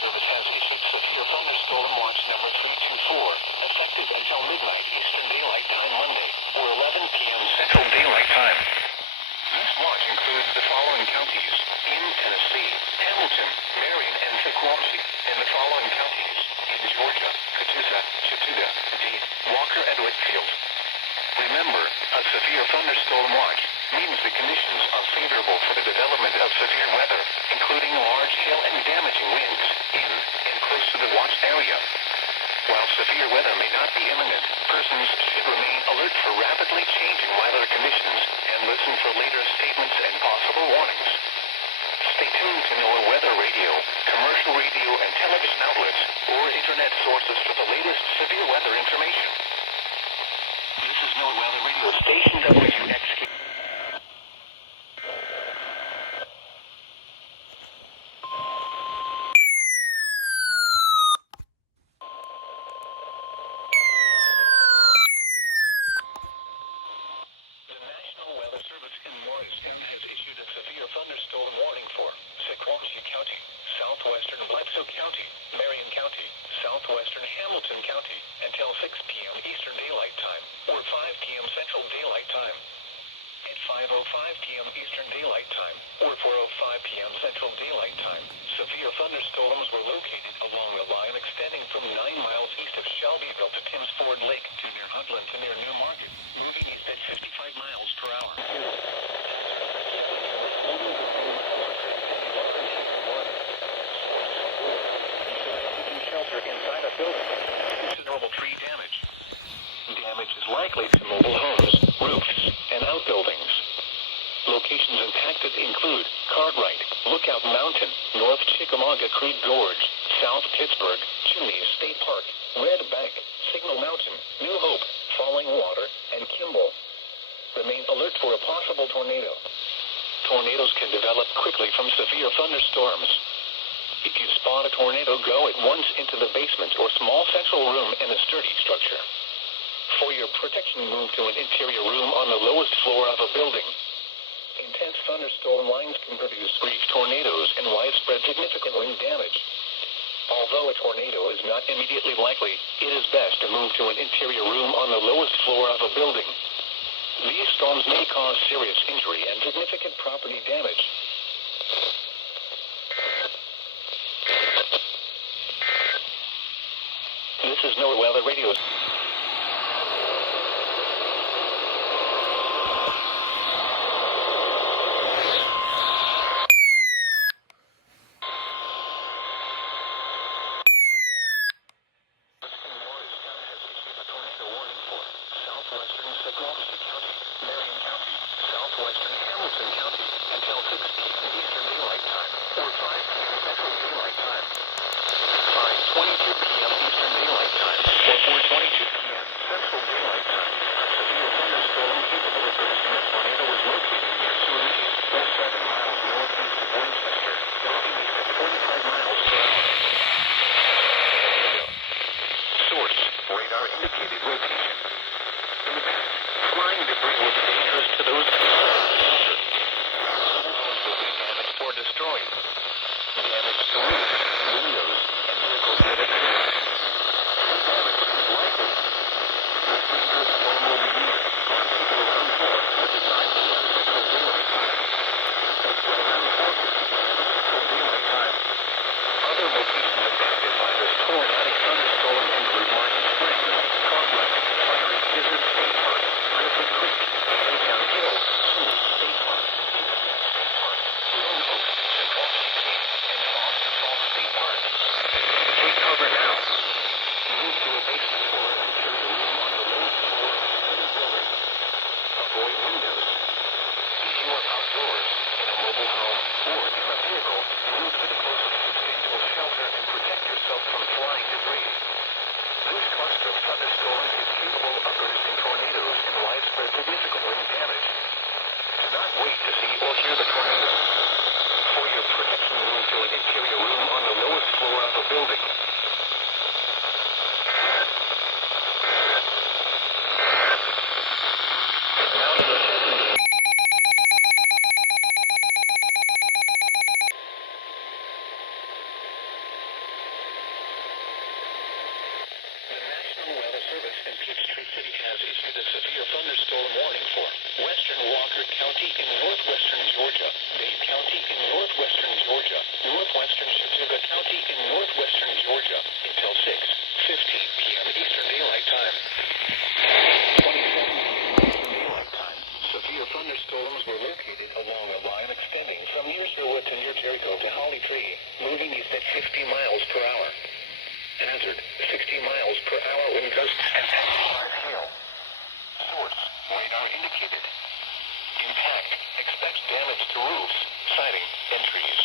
Service has issued severe thunderstorm watch number 324, effective until midnight Eastern Daylight Time Monday, or 11 p.m. Central Daylight Time. This watch includes the following counties in Tennessee: Hamilton, Marion, and Sequoia, and the following counties in Georgia: Catoosa, Chattooga, Dade, Walker, and Whitfield. Remember, a severe thunderstorm watch means the conditions are favorable for the development of severe weather, including large hail and damaging winds in and close to the watch area. While severe weather may not be imminent, persons should remain alert for rapidly changing weather conditions and listen for later statements and possible warnings. Stay tuned to NOAA weather radio, commercial radio and television outlets, or internet sources for the latest severe weather information. This is NOAA weather radio station WXQ. Thunderstorm warning for Sequoia County, southwestern Bledsoe County, Marion County, southwestern Hamilton County, until 6 p.m. Eastern Daylight Time, or 5 p.m. Central Daylight Time. At 5:05 p.m. Eastern Daylight Time, or 4:05 p.m. Central Daylight Time, severe thunderstorms were located along the line extending from 9 miles east of Shelbyville to Timms Ford Lake to near Hudlin to near New Market, moving east at 55 miles per hour. Shelter inside a building. Considerable tree damage. Damage is likely to mobile homes, roofs, and outbuildings. Locations impacted include Cartwright, Lookout Mountain, North Chickamauga Creek Gorge, South Pittsburgh, Chimneys State Park, Red Bank, Signal Mountain, New Hope, Falling Water, and Kimball. Remain alert for a possible tornado. Tornadoes can develop quickly from severe thunderstorms. If you spot a tornado, go at once into the basement or small central room in a sturdy structure. For your protection, move to an interior room on the lowest floor of a building. Intense thunderstorm lines can produce brief tornadoes and widespread significant wind damage. Although a tornado is not immediately likely, it is best to move to an interior room on the lowest floor of a building. These storms may cause serious injury and significant property damage. This is NOAA Weather Radio. Southwestern Sequoia County, Marion County, southwestern Hamilton County, until 6 p.m. Eastern Daylight Time, or 5 p.m. Central Daylight Time. 5:22 p.m. Eastern Daylight Time, or 4:22 p.m. Central Daylight Time. A severe thunderstorm capable of producing a tornado was located near Suwanee, 7 miles northeast of Winchester, northeast at 45 miles per hour. Source: radar indicated location. Impact: flying debris will be dangerous to those will be damaged or destroyed. Damage to roofs, windows, and vehicles with it. Tree damage is likely. This dangerous storm will be near. People will come forward at the 9 p.m. Central Daylight Time. It's around 4 p.m. Central Daylight Time. Other locations affected by this tornadic thunderstorm include Martin Springs, Cartwright, Prairie Business State Park, Griffith Creek, Baytown Hills, Chimneys State Park, Kingston State Park, Lone Oak, Sequoia and Peachtree City has issued a severe thunderstorm warning for western Walker County in northwestern Georgia, Dade County in northwestern Georgia, northwestern Chattooga County in northwestern Georgia until 6:15 p.m. Eastern Daylight Time. 27 Daylight Time. Severe thunderstorms were located along a line extending from near Sherwood to near Jericho to Holly Tree, moving east at 60 miles per hour. Hazard, 60 miles per hour wind gusts and high hail. Source, radar indicated. Impact, expects damage to roofs, siding, and trees.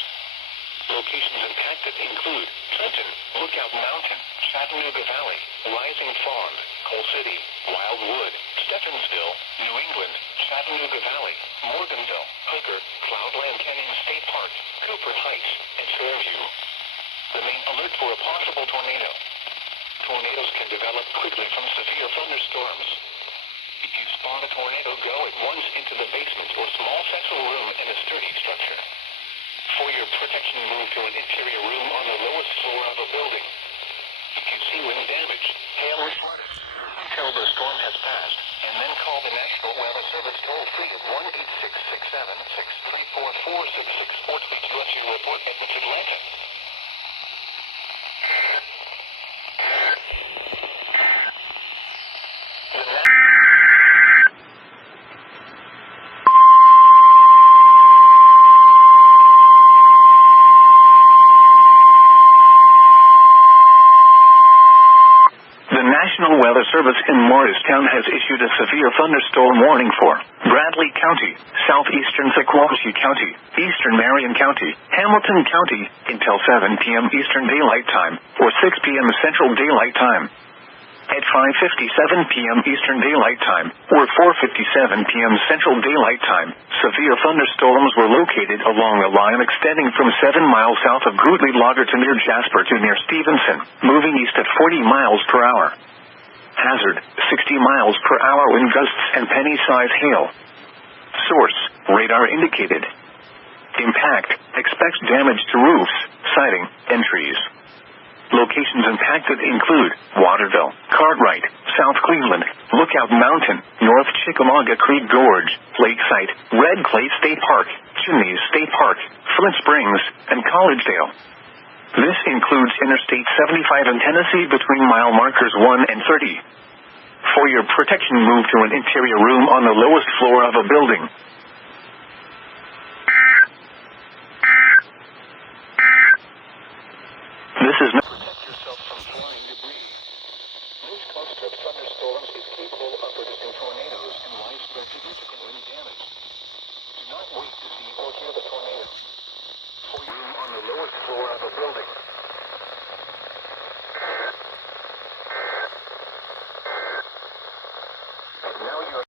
Locations impacted include Trenton, Lookout Mountain, Chattanooga Valley, Rising Fawn, Coal City, Wildwood, Steffensville, New England, Chattanooga Valley, Morganville, Hooker, Cloudland Canyon State Park, Cooper Heights, and Fairview. Remain alert for a possible tornado. Tornadoes can develop quickly from severe thunderstorms. If you spot a tornado, go at once into the basement or small central room in a sturdy structure. For your protection, move to an interior room on the lowest floor of a building. If you see wind damage, hail or flooding, until the storm has passed, and then call the National Weather Service toll-free at 1-866-7-634-4664 to let you report Edmonds, Atlanta. The National Weather Service in Morristown has issued a severe thunderstorm warning for Bradley County, southeastern Sequatchie County, eastern Marion County, Hamilton County, until 7 p.m. Eastern Daylight Time, or 6 p.m. Central Daylight Time. At 5:57 p.m. Eastern Daylight Time, or 4:57 p.m. Central Daylight Time, severe thunderstorms were located along a line extending from 7 miles south of Grootly Lager to near Jasper to near Stevenson, moving east at 40 miles per hour. Hazard, 60 miles per hour wind gusts and penny-size hail. Source, radar indicated. Impact, expects damage to roofs, siding, and trees. Locations impacted include Waterville, Cartwright, South Cleveland, Lookout Mountain, North Chickamauga Creek Gorge, Lakeside, Red Clay State Park, Chimneys State Park, Flint Springs, and Collegedale. This includes Interstate 75 in Tennessee between mile markers 1 and 30. For your protection, move to an interior room on the lowest floor of a building. This is not protect yourself from flying debris. This cluster of thunderstorms is capable of producing tornadoes and widespread significant wind damage. Do not wait to see or hear the tornado. For your room on the lowest floor of a building.